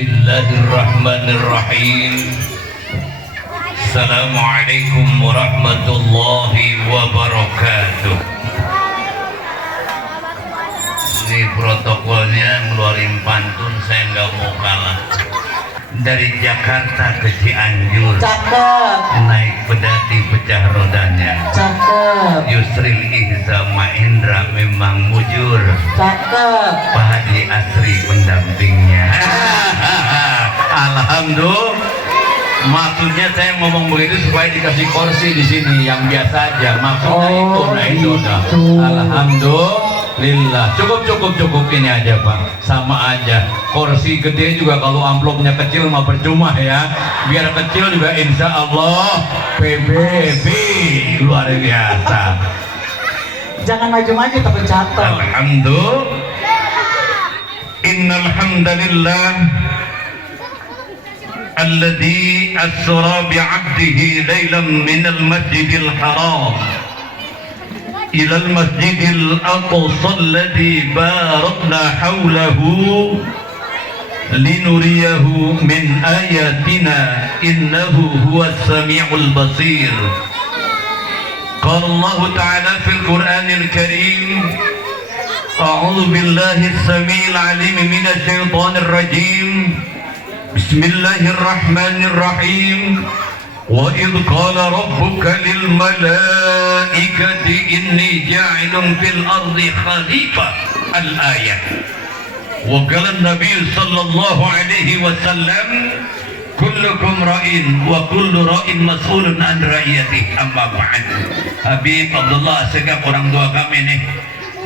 Bismillahirrahmanirrahim. Assalamualaikum warahmatullahi wabarakatuh. Ini protokolnya ngeluarin pantun, saya nggak mau kalah. Dari Jakarta ke Cianjur, cakep. Naik pedati pecah rodanya, cakep. Yusril Ihza Mahendra memang mujur, cakep. Pak Haji Asri pendampingnya. Alhamdulillah. Maksudnya saya ngomong begitu supaya dikasih kursi di sini yang biasa aja. Maksudnya itu, nah itu udah. Alhamdulillah. Cukup ini aja Pak. Sama aja. Kursi gede juga kalau amplopnya kecil mah percuma ya. Biar kecil juga insya Allah PBB luar biasa. Jangan maju-maju tapi jatuh. Alhamdulillah. Innal hamdalillah الذي أسرى بعبده ليلا من المسجد الحرام إلى المسجد الأقصى الذي باركنا حوله لنريه من آياتنا إنه هو السميع البصير. قال الله تعالى في القرآن الكريم أعوذ بالله السميع العليم من الشيطان الرجيم بسم الله الرحمن الرحيم وإذ قال ربك للملائكة إني جاعل في الأرض خليفة الآية وقال النبي صلى الله عليه وسلم كلكم راء وكل راء مسؤول عن رعيته أما بعد. Habib Abdullah Segaf, orang tua kami nih,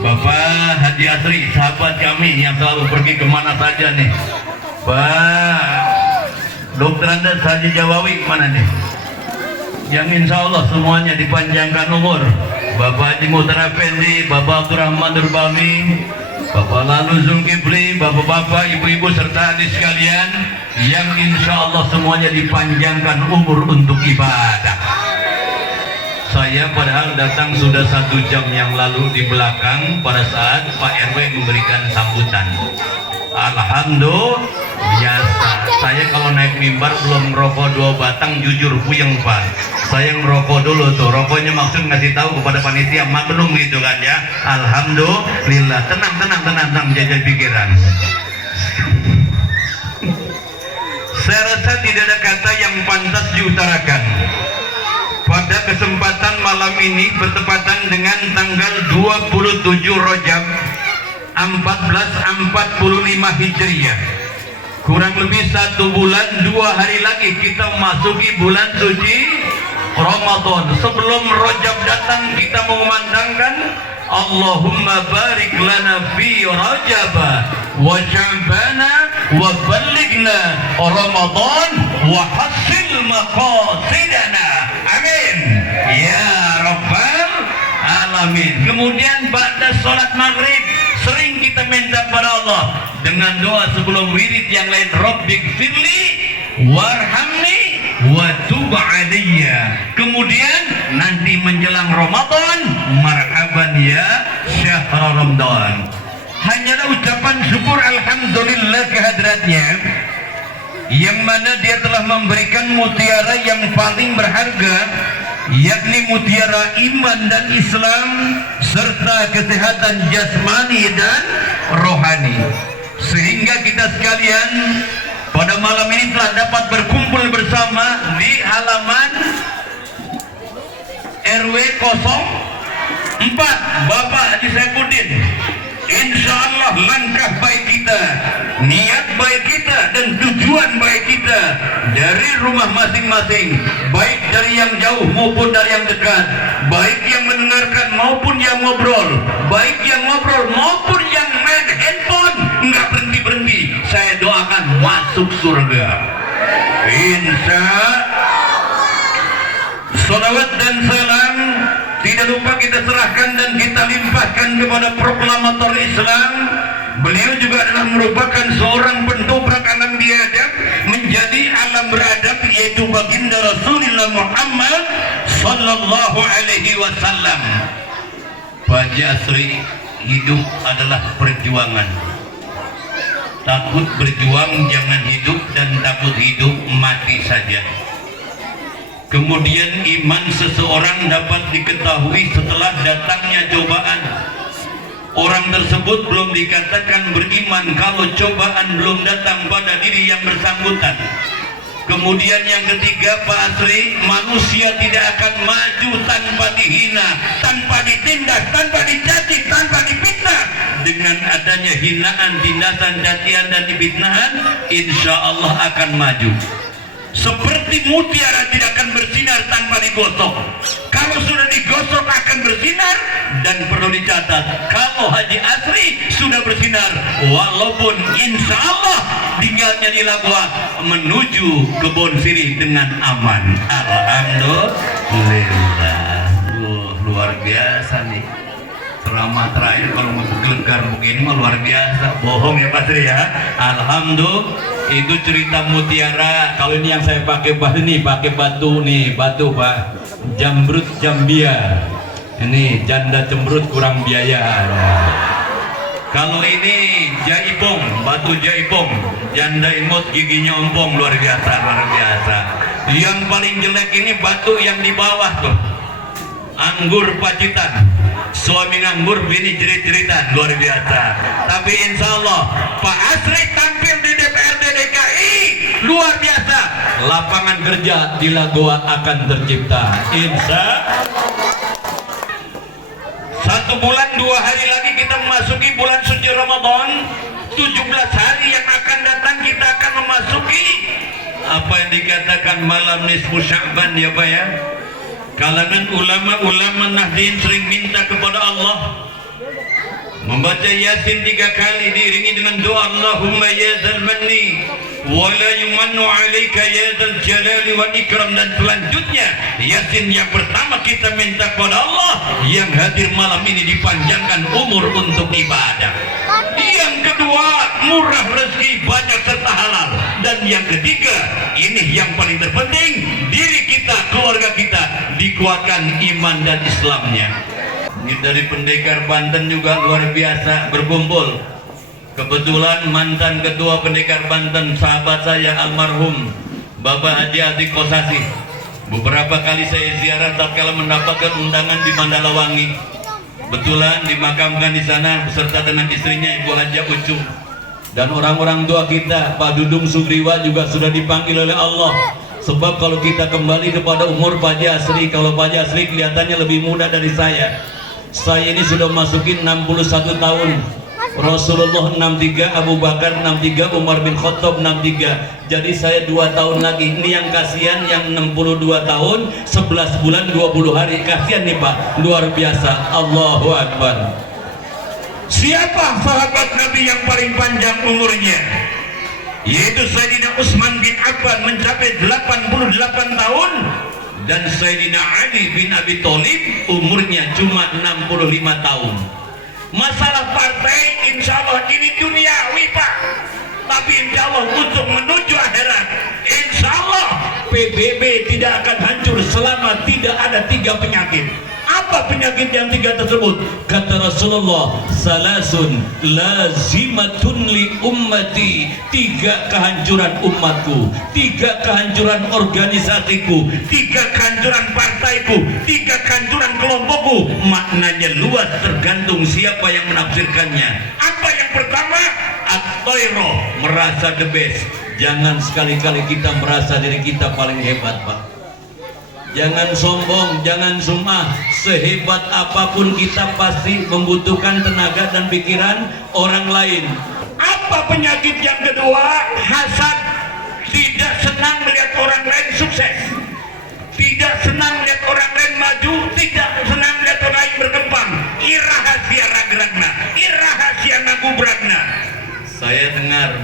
Bapak Haji Asri, sahabat kami yang selalu pergi kemana saja nih. Pak Dokter Andes Haji Jawawi mana nih? Yang insya Allah semuanya dipanjangkan umur. Bapak Haji Muhtar Effendi, Bapak Abdurrahman Durbami, Bapak Lalu Zulkifli, bapak-bapak, ibu-ibu serta adik sekalian yang insya Allah semuanya dipanjangkan umur untuk ibadah. Saya padahal datang sudah 1 jam yang lalu di belakang pada saat Pak RW memberikan sambutan. Alhamdulillah. Biasa, saya kalau naik mimbar belum merokok 2 batang jujur puyeng Pak. Saya ngerokok dulu tuh, rokoknya maksud ngasih tahu kepada panitia maklum gitu kan ya. Alhamdulillah, tenang jaga pikiran. Saya rasa tidak ada kata yang pantas diutarakan pada kesempatan malam ini bertepatan dengan tanggal 27 Rajab 1445 Hijriah. Kurang lebih 1 bulan 2 hari lagi kita memasuki bulan suci Ramadan. Sebelum Rajab datang kita mengumandangkan Allahumma barik lana fi Rajab wa Sya'bana wa ballighna Ramadan wa hassil maqasidana. Amin ya rabbal alamin. Kemudian pada sholat maghrib sering kita minta kepada Allah dengan doa sebelum wirid yang lain, Rabbighfirli warhamni wa tub alayya. Kemudian nanti menjelang Ramadan, marhaban ya syahr Ramadan. Hanyalah ucapan syukur alhamdulillah kehadratnya, yang mana dia telah memberikan mutiara yang paling berharga, yakni mutiara iman dan Islam serta kesehatan jasmani dan rohani, sehingga kita sekalian pada malam ini telah dapat berkumpul bersama di halaman RW 04 Bapak Haji Saifuddin. Insya Allah langkah baik kita, niat baik kita, dan tujuan baik kita dari rumah masing-masing, baik dari yang jauh maupun dari yang dekat, baik yang mendengarkan maupun yang ngobrol, baik yang ngobrol maupun yang main handphone, nggak berhenti-berhenti, saya doakan masuk surga insya salawat dan salam tidak lupa kita serahkan dan kita limpahkan kepada proklamator Islam. Beliau juga adalah merupakan seorang pentobrak alam biadab menjadi alam beradab, yaitu baginda Rasulullah Muhammad sallallahu alaihi wasallam. Pak Asri, hidup adalah perjuangan. Takut berjuang jangan hidup saja. Kemudian iman seseorang dapat diketahui setelah datangnya cobaan. Orang tersebut belum dikatakan beriman kalau cobaan belum datang pada diri yang bersangkutan. Kemudian yang ketiga, Pak Asri, manusia tidak akan maju tanpa dihina, tanpa ditindas, tanpa dicaci, tanpa difitnah. Dengan adanya hinaan, tindasan, cacian dan difitnahan, insya Allah akan maju. Seperti mutiara tidak akan bersinar tanpa digosok. Kalau sudah digosok akan bersinar. Dan perlu dicatat, kalau Haji Asri sudah bersinar, walaupun insya Allah tinggalnya di Lagoa menuju Kebon Sirih dengan aman. Alhamdulillah. Luar biasa nih. Selama terakhir kalau menggelegar begini mah luar biasa. Bohong ya Pak Sri ya. Alhamdulillah. Itu cerita mutiara. Kalau ini yang saya pakai ini pakai batu nih, batu Pak. Jamrut Jambia. Ini janda cemberut kurang biaya. Kalau ini jaipong, batu jaipong, janda imut giginya ompong, luar biasa, luar biasa. Yang paling jelek ini batu yang di bawah tuh, anggur Pacitan. Suami nganggur, bini jerit-jeritan, luar biasa. Tapi insya Allah Pak Asri tampil di DPRD DKI luar biasa. Lapangan kerja di Lagoa akan tercipta. Insya 1 bulan 2 hari lagi kita memasuki bulan suci Ramadan. 17 hari yang akan datang kita akan memasuki apa yang dikatakan malam nisfu Sya'ban ya Pak ya. Kalangan ulama-ulama Nahdien sering minta kepada Allah membaca Yasin 3 kali diiringi dengan doa Allahumma ya dzal manni wa la yumannu 'alaika ya dzal jalali wal ikram. Dan selanjutnya Yasin yang pertama kita minta kepada Allah yang hadir malam ini dipanjangkan umur untuk ibadah. Yang kedua, murah rezeki banyak serta halal. Dan yang ketiga, ini yang paling terpenting, diri kita, keluarga kita dikuatkan iman dan Islamnya. Ini dari Pendekar Banten juga luar biasa berkumpul. Kebetulan mantan ketua Pendekar Banten sahabat saya almarhum Bapak Haji Atik Kosasi. Beberapa kali saya ziarah tatkala mendapatkan undangan di Mandalawangi. Kebetulan dimakamkan di sana beserta dengan istrinya Ibu Haja Ucu. Dan orang-orang tua kita Pak Dudung Sugriwa juga sudah dipanggil oleh Allah. Sebab kalau kita kembali kepada umur Pak Haji Asri, kalau Pak Haji Asri kelihatannya lebih muda dari saya. Saya ini sudah masukin 61 tahun. Rasulullah 63, Abu Bakar 63, Umar bin Khattab 63. Jadi saya 2 tahun lagi. Ini yang kasihan yang 62 tahun 11 bulan 20 hari. Kasihan nih Pak, luar biasa. Allahu Akbar. Siapa sahabat Nabi yang paling panjang umurnya? Yaitu Sayyidina Utsman bin Affan mencapai 88 tahun. Dan Sayyidina Ali bin Abi Thalib umurnya cuma 65 tahun. Masalah partai insya Allah ini duniawi Pak, tapi insya Allah untuk menuju akhirat insya Allah PBB tidak akan hancur selama tidak ada 3 penyakit. Apa penyakit yang 3 tersebut? Kata Rasulullah, salasun lazimatun li ummati. 3 kehancuran umatku, 3 kehancuran organisasiku, 3 kehancuran partaiku, 3 kehancuran kelompokku. Maknanya luas, tergantung siapa yang menafsirkannya. Apa yang pertama? At-tayro, merasa the best. Jangan sekali-kali kita merasa diri kita paling hebat Pak. Jangan sombong, jangan sumah. Sehebat apapun kita pasti membutuhkan tenaga dan pikiran orang lain. Apa penyakit yang kedua? Hasad. Tidak senang melihat orang lain sukses, tidak senang melihat orang lain maju, tidak senang melihat orang lain berkembang. Irahasia ragragna, irahasia nagubrakna. Saya dengar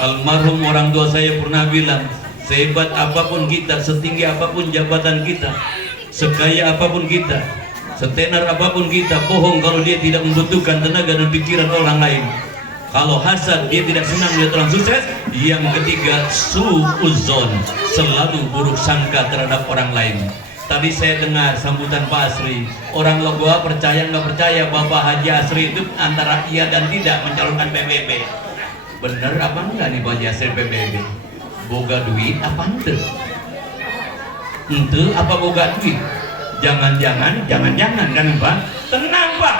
almarhum orang tua saya pernah bilang, sehebat apapun kita, setinggi apapun jabatan kita, sekaya apapun kita, setenar apapun kita, bohong kalau dia tidak membutuhkan tenaga dan pikiran orang lain. Kalau hasad, dia tidak senang melihat orang sukses. Yang ketiga, su'uzon, selalu buruk sangka terhadap orang lain. Tadi saya dengar sambutan Pak Asri, orang Lagoa percaya nggak percaya Bapak Haji Asri itu antara iya dan tidak mencalonkan PBB. Bener apa enggak nih Pak Haji Asri PBB? boga duit apa ente? Ente apa boga duit? Jangan-jangan kan Pak? Tenang Pak,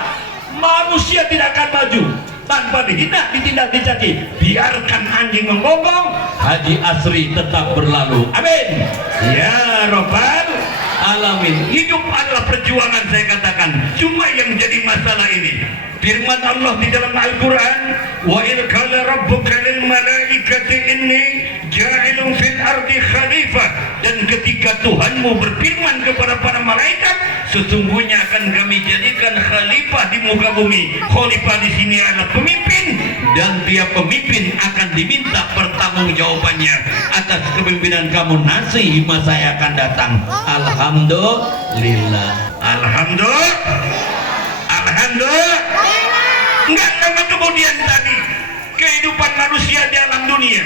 manusia tidak akan maju tanpa dihina, ditindak, dicaci. Biarkan anjing menggonggong, Haji Asri tetap berlalu. Amin ya Rabbal alamin. Hidup adalah perjuangan, saya katakan. Cuma yang jadi masalah ini firman Allah di dalam Al-Quran, wa idh qala rabbuka lil malaikati inni ja'ilun fil ardi khalifah. Dan ketika Tuhanmu berfirman kepada para malaikat, sesungguhnya akan kami jadikan khalifah di muka bumi. Khalifah di sini adalah pemimpin, dan tiap pemimpin akan diminta pertanggungjawabannya atas kepemimpinan kamu nanti di masa yang akan datang. Alhamdulillah. Alhamdulillah. Enggak lama kemudian tadi, kehidupan manusia di alam dunia,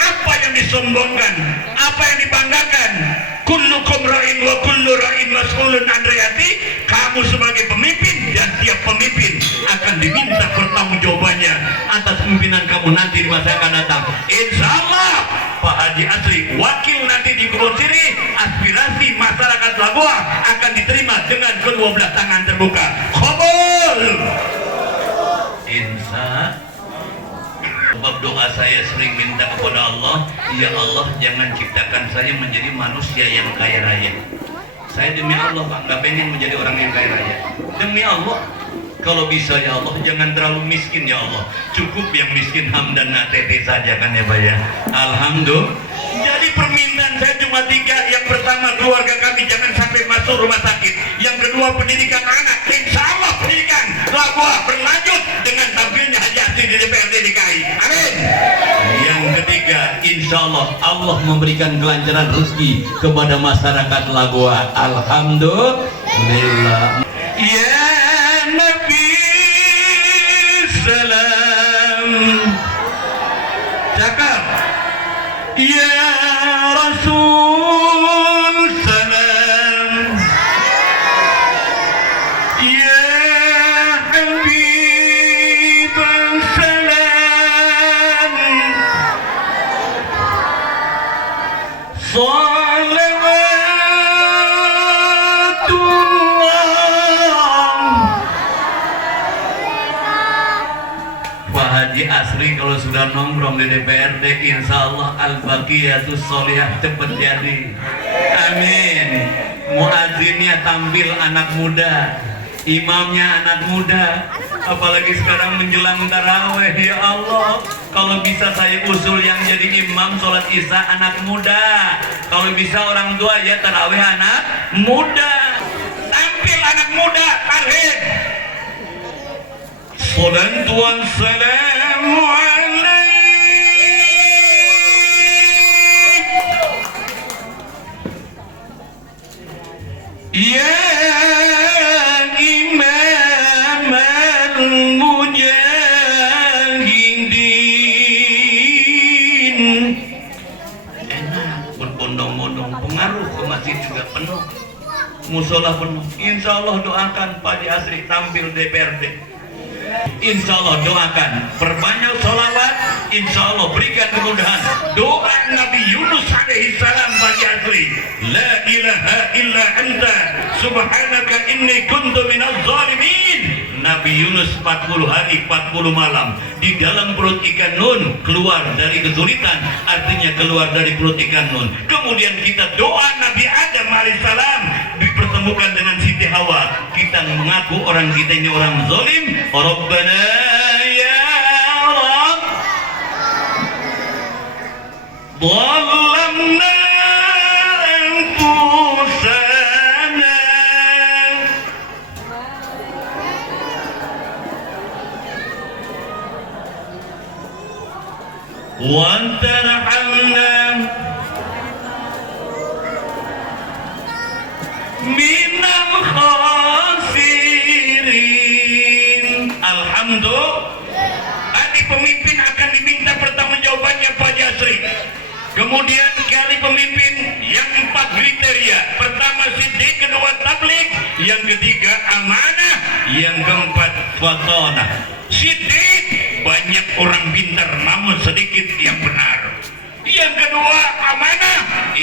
apa yang disombongkan, apa yang dibanggakan? Kullukum ra'in wa kullu ra'in mas'ulun an ra'iyati. Kamu sebagai pemimpin, dan tiap pemimpin akan diminta pertanggungjawabannya atas pemimpinan kamu nanti di masa yang akan datang. Insyaallah Pak Haji Asri wakil nanti di Kebon Siri, aspirasi masyarakat Labuan akan diterima dengan kedua belah tangan terbuka. Qabul. Insya sebab doa saya sering minta kepada Allah, ya Allah jangan ciptakan saya menjadi manusia yang kaya raya. Saya demi Allah Pak, nggak pengen menjadi orang yang kaya raya. Demi Allah, kalau bisa ya Allah jangan terlalu miskin ya Allah. Cukup yang miskin hamdan natete saja kan ya Pak ya. Alhamdulillah. Jadi permintaan saya cuma 3. Yang pertama, keluarga kami jangan sampai masuk rumah sakit. Yang kedua, pendidikan anak. Insya Allah pendidikan Labuan berlanjut dengan tampilnya Haji Asri di DPRD DKI. Amin. Yang ketiga, insya Allah Allah memberikan kelancaran rezeki kepada masyarakat Labuan. Alhamdulillah. Ya Nabi salam. Cakap. Ya Rasul salam. Ya Habib salam. Haji Asri kalau sudah nongkrong di DPRD, insya Allah al-baqiyatus sholihah cepat jadi. Amin. Muazzinnya tampil anak muda, imamnya anak muda, apalagi sekarang menjelang taraweh. Ya Allah, kalau bisa saya usul yang jadi imam sholat isya anak muda, kalau bisa orang tua ya taraweh anak muda, tampil anak muda, tarhib. Salatu wassalamu alaik ya imam al-mujahidin. Enak, berbondong-bondong, pengaruh ke masjid juga penuh, musola penuh. Insya Allah doakan Pak Haji Asri tampil DPRD. Insya Allah doakan, perbanyak sholawat, insya Allah berikan kemudahan. Doa Nabi Yunus alaihi salam Pak Haji Asri, la ilaha illa anta subhanaka inni kuntu minaz zalimin. Nabi Yunus 40 hari 40 malam di dalam perut ikan nun, keluar dari kesulitan, artinya keluar dari perut ikan nun. Kemudian kita doa Nabi Adam alaihissalam dipertemukan dengan Siti Hawa. Kita mengaku orang kita ini orang zalim. Rabbana ya Rabb dhalamna anfusana wa tarhamna minal khasirin. Alhamdulillah. Tadi pemimpin akan diminta pertanggungjawabannya Pak Haji Asri. Kemudian kali pemimpin yang 4 kriteria. Pertama siddiq, kedua tabligh, yang ketiga amanah, yang keempat fatonah. Siddiq, banyak orang pintar namun sedikit yang benar. Yang kedua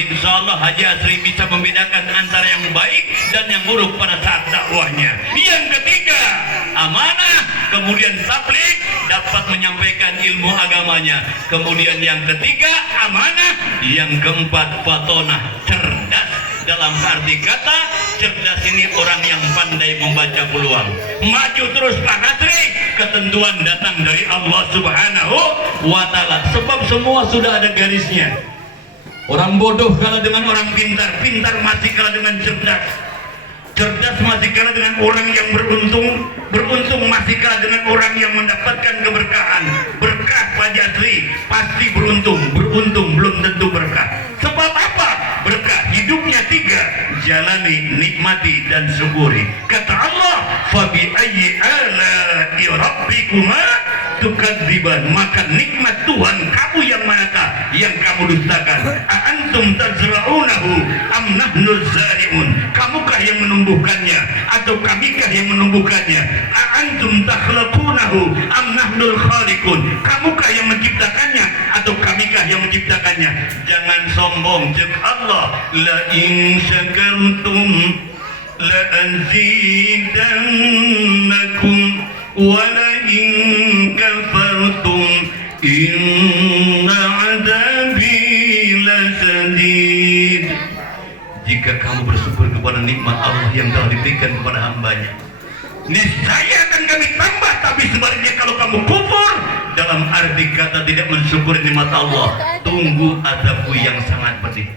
insya Allah Haji Asri bisa membedakan antara yang baik dan yang buruk pada saat dakwahnya. Yang ketiga, amanah, kemudian tabligh, dapat menyampaikan ilmu agamanya. Kemudian yang ketiga, amanah. Yang keempat, fatonah, cerdas. Dalam arti kata, cerdas ini orang yang pandai membaca peluang. Maju terus Pak Asri, ketentuan datang dari Allah Subhanahu wa Ta'ala. Sebab semua sudah ada garisnya. Orang bodoh kalah dengan orang pintar, pintar masih kalah dengan cerdas. Cerdas masih kalah dengan orang yang beruntung, beruntung masih kalah dengan orang yang mendapatkan keberkahan. Berkah Pak Jasri pasti beruntung, beruntung belum tentu berkah. Sebab apa? Berkah hidupnya tiga, jalani, nikmati dan syukuri. Kata Allah, fabi ayyi ala'i rabbikuma tukadziban, maka nikmat Tuhan kamu yang manakah yang kamu dustakan? Antum tazra'unahu am nahnu zari'un, kamukah yang menumbuhkannya atau kamikah yang menumbuhkannya? Antum takhluqunahu am nahnul khaliqun, kamukah yang menciptakannya atau kamikah yang menciptakannya? Jangan sombong, cek Allah, la in syakartum la azidannakum wa la in kafartum inna adabi lasadid. Jika kamu bersyukur kepada nikmat Allah yang telah diberikan kepada hambanya, niscaya akan kami tambah. Tapi sebaliknya kalau kamu kufur, dalam arti kata tidak mensyukuri nikmat Allah, tunggu azabku yang sangat pedih.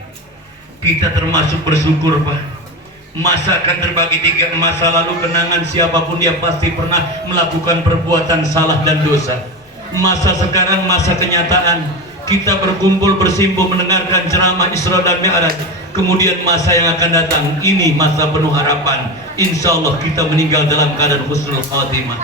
Kita termasuk bersyukur, Pak. Masa akan terbagi tiga, masa lalu kenangan siapapun dia pasti pernah melakukan perbuatan salah dan dosa. Masa sekarang, masa kenyataan, kita berkumpul bersimpuh mendengarkan ceramah Isra dan Mi'raj. Kemudian masa yang akan datang, ini masa penuh harapan. Insya Allah kita meninggal dalam keadaan husnul khatimah.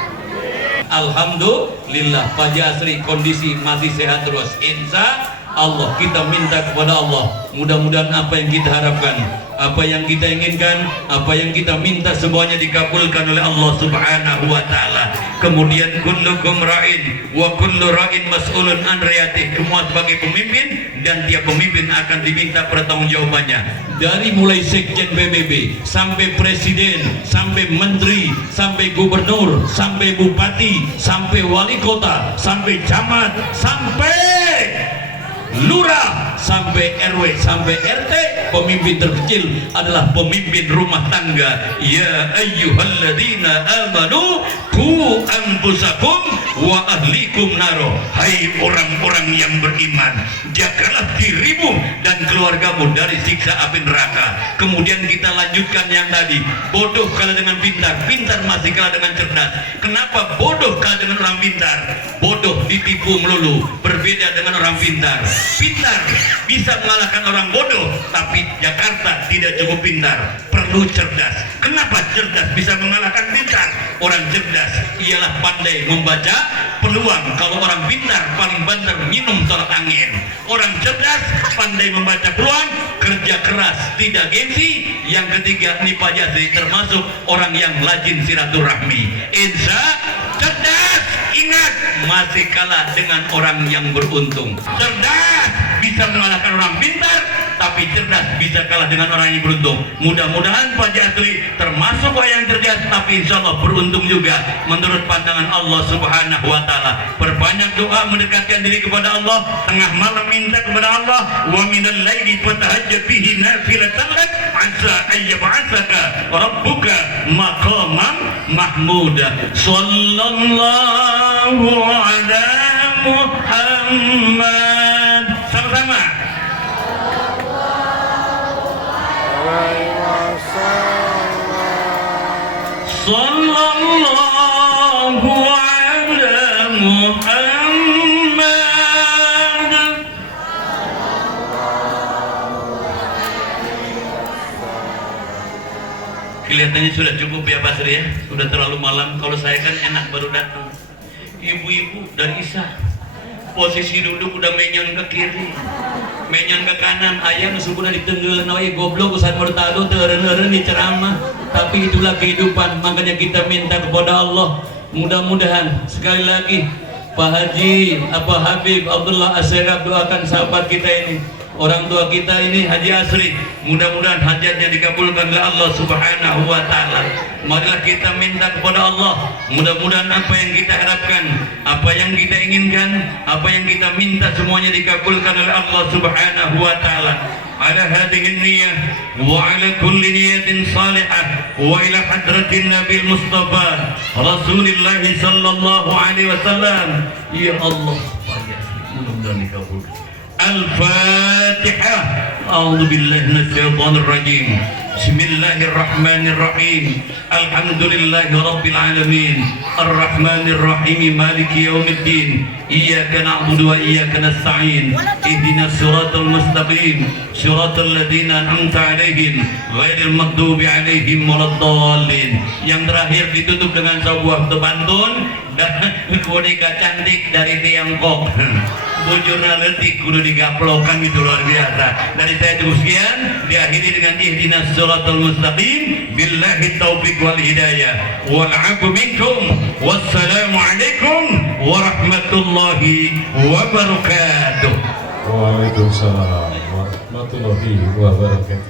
Alhamdulillah Pak Jasri kondisi masih sehat terus. Insya Allah kita minta kepada Allah, mudah-mudahan apa yang kita harapkan, apa yang kita inginkan, apa yang kita minta semuanya dikabulkan oleh Allah Subhanahu wa Ta'ala. Kemudian kullukum ra'in wa kullu ra'in mas'ulun an riyatih, semua sebagai pemimpin dan tiap pemimpin akan diminta pertanggungjawabannya. Dari mulai sekjen PBB sampai presiden, sampai menteri, sampai gubernur, sampai bupati, sampai wali kota, sampai camat, sampai lurah, sampai RW, sampai RT, pemimpin terkecil adalah pemimpin rumah tangga. Ya ayyuhalladzina amanu qu anfusakum wa ahlikum naro. Hai orang-orang yang beriman, jagalah dirimu dan keluargamu dari siksa api neraka. Kemudian kita lanjutkan yang tadi, bodoh kalah dengan pintar, pintar masih kalah dengan cerdas. Kenapa bodoh kalah dengan orang pintar? Bodoh ditipu melulu, berbeda dengan orang pintar. Pintar bisa mengalahkan orang bodoh, tapi Jakarta tidak cukup pintar, perlu cerdas. Kenapa cerdas bisa mengalahkan pintar? Orang cerdas ialah pandai membaca peluang. Kalau orang pintar paling banter minum tolak angin. Orang cerdas pandai membaca peluang, kerja keras, tidak gengsi. Yang ketiga, ini Pak Jasri termasuk orang yang rajin silaturahmi. Insya cerdas, ingat masih kalah dengan orang yang beruntung. Cerdas bisa mengalahkan orang pintar, tapi cerdas bisa kalah dengan orang yang beruntung. Mudah-mudahan Pak Jasri termasuk orang yang cerdas, tapi insya Allah beruntung juga menurut pandangan Allah Subhanahu wa Ta'ala. Perbanyak doa, mendekatkan diri kepada Allah, tengah malam minta kepada Allah, wa minal laili fatahajjat bihi nafilatan lak asa ayyab'atsaka rabbuka maqaman mahmuda. Sallallahu ala Muhammad. Sama-sama. Sallallahu ala Muhammad. Kelihatannya sudah cukup ya Pak Sri ya. Sudah terlalu malam. Kalau saya kan enak baru datang. Ibu-ibu dari Isa posisi duduk udah menyon ke kiri, menyon ke kanan, ayah nusukuna ditenggelan wae goblok usah mertado teureun-eureun di ceramah. Tapi itulah kehidupan, makanya kita minta kepada Allah, mudah-mudahan sekali lagi Pak Haji Habib Abdullah Asyirab doakan sahabat kita ini, Orang tua kita ini Haji Asri, mudah-mudahan hajatnya dikabulkan oleh Allah Subhanahu wa taala. Marilah kita minta kepada Allah, mudah-mudahan apa yang kita harapkan, apa yang kita inginkan, apa yang kita minta semuanya dikabulkan oleh Allah Subhanahu wa taala. Ala hadhihi niyyah wa ala kulli niyatin salihah wa ila hadratin Nabi Mustafa Rasulullah sallallahu alaihi wasallam. Ya Allah, mudah-mudahan dikabulkan. Al-Fatihah. A'udzu billahi minasyaitonir rajim. Bismillahirrahmanirrahim. Alhamdulillahi rabbil alamin. Arrahmanir rahim. Maliki yaumiddin. Iyyaka na'budu wa iyyaka nasta'in. Ihdinas siratal mustaqim. Siratal ladzina an'amta 'alaihim ghairil maghdubi 'alaihim waladdallin. Yang terakhir ditutup dengan sebuah pantun dan boneka cantik dari Tiongkok. Bujurna letik kudu digaplokan, itu luar biasa. Dari saya cukup sekian, diakhiri dengan ihdinas siratal mustaqim. Billahi taufiq wal hidayah. Wal 'afwu minkum. Wassalamu alaikum warahmatullahi wabarakatuh. Waalaikumsalam warahmatullahi wabarakatuh.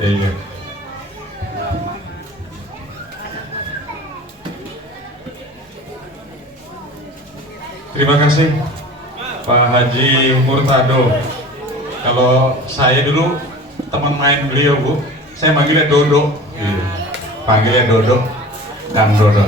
Iya. Terima kasih Pak Haji Murtado. Kalau saya dulu teman main beliau Bu, saya manggilnya Dodo. Iya. Panggilnya Dodo dan Dodo.